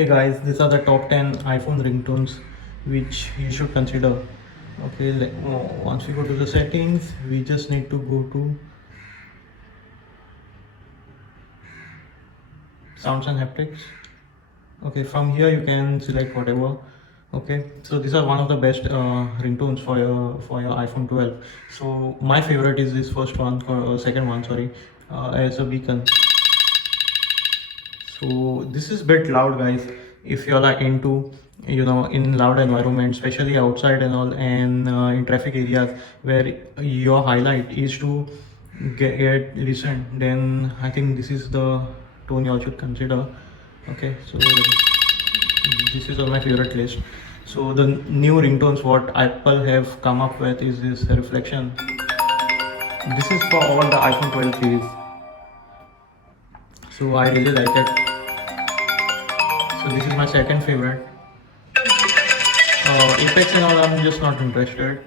Hey guys, these are the top 10 iPhone ringtones which you should consider. Okay, once we go to the settings, we just need to go to sounds and haptics. Okay, from here you can select whatever. Okay, so these are one of the best ringtones for your iPhone 12. So my favorite is this first one, or second one, sorry, as a beacon. So this is bit loud, guys. If you are into in loud environment, especially outside and all, and in traffic areas where your highlight is to get listened, then I think this is the tone you all should consider. Okay, so this is on my favorite list. So the new ringtones what Apple have come up with is this reflection. This is for all the iPhone 12 series. So I really like it. So this is my second favorite. Apex and all, I'm just not interested.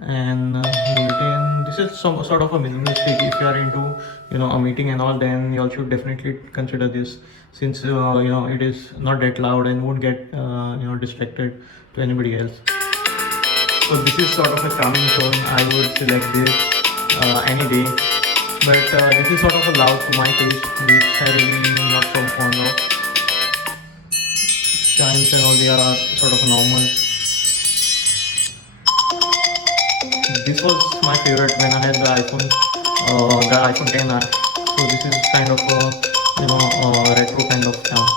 And Bulletin, this is some sort of a minimalistic. If you are into a meeting and all, then you all should definitely consider this, since it is not that loud and won't get distracted to anybody else. So this is sort of a calming tone. I would select this any day. But this is sort of a loud to my taste, which I really not so fond of. Chimes and all, they are sort of normal. This was my favorite when I had the iPhone 10R. So this is kind of a retro kind of sound.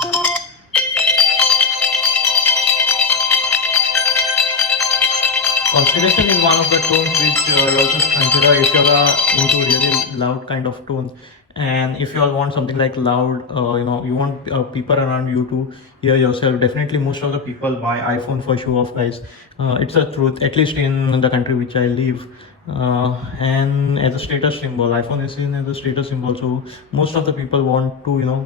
Constellation is one of the tones which you also consider if you are into really loud kind of tones. And if you all want something like loud, you want people around you to hear yourself. Definitely, most of the people buy iPhone for show off, guys. It's a truth, at least in the country which I live. And as a status symbol, iPhone is seen as a status symbol. So most of the people want to,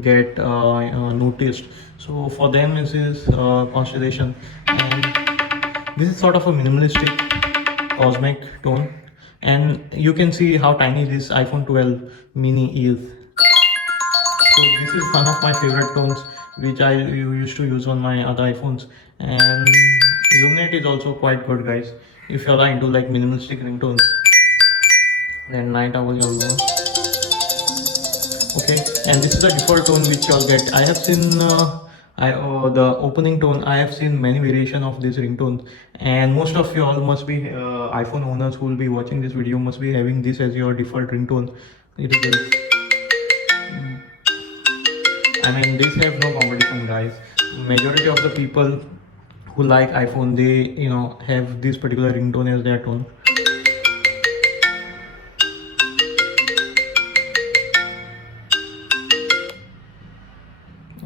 get noticed. So for them, this is Constellation. And this is sort of a minimalistic cosmic tone, and you can see how tiny this iPhone 12 mini is. So this is one of my favorite tones which I used to use on my other iPhones. And Illuminate is also quite good, guys, if you are into like minimalistic ringtones. Then Night Owl you'll know. Okay, and this is the default tone which you'll get. I have seen the opening tone. I have seen many variation of this ringtone, and most of you all must be iPhone owners who will be watching this video must be having this as your default ringtone. It is I mean, these have no competition, guys. Majority of the people who like iPhone, they have this particular ringtone as their tone.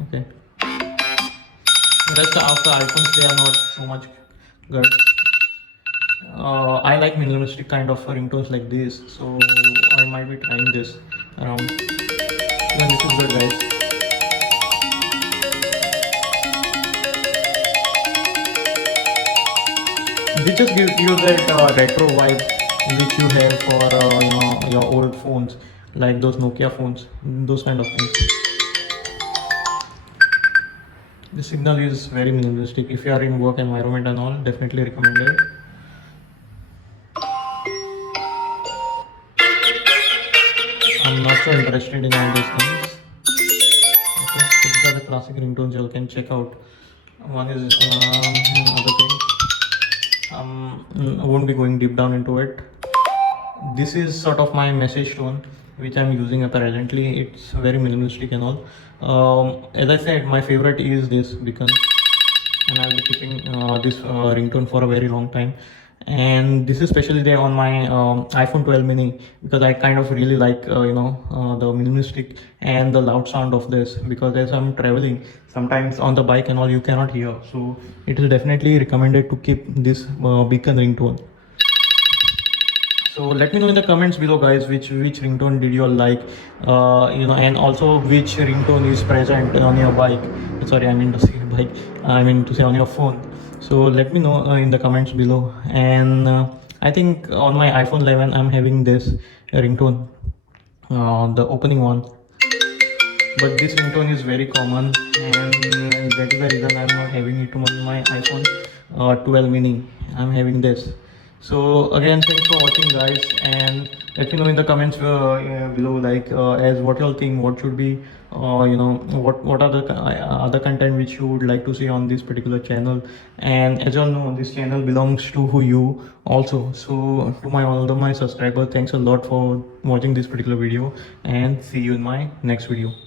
Okay. Rest of the iPhones, they are not so much good. I like minimalistic kind of ringtones like this, so I might be trying this around. Yeah, this is good, guys. This just gives you that retro vibe which you have for your old phones, like those Nokia phones, those kind of things. The signal is very minimalistic. If you are in work environment and all, definitely recommended. I'm not so interested in all these things. Okay, so these are the classic ringtones you can check out. One is other things. I won't be going deep down into it. This is sort of my message tone which I'm using presently. It's very minimalistic and all. As I said, my favorite is this beacon, and I'll be keeping this ringtone for a very long time. And this is especially there on my iPhone 12 mini, because I kind of really like the minimalistic and the loud sound of this, because as I'm traveling sometimes on the bike and all, you cannot hear, so it is definitely recommended to keep this beacon ringtone. So let me know in the comments below, guys, which ringtone did you all like, and also which ringtone is present on your bike. Sorry, I mean to say bike. I mean to say on your phone. So let me know in the comments below. And I think on my iPhone 11, I'm having this ringtone, the opening one. But this ringtone is very common, and that is the reason I'm not having it on my iPhone 12 mini. I'm having this. So again, thanks for watching, guys, and let me know in the comments below, like as what y'all think, what should be what are the other content which you would like to see on this particular channel. And as y'all know, this channel belongs to you also. So to my all of my subscribers, thanks a lot for watching this particular video, and see you in my next video.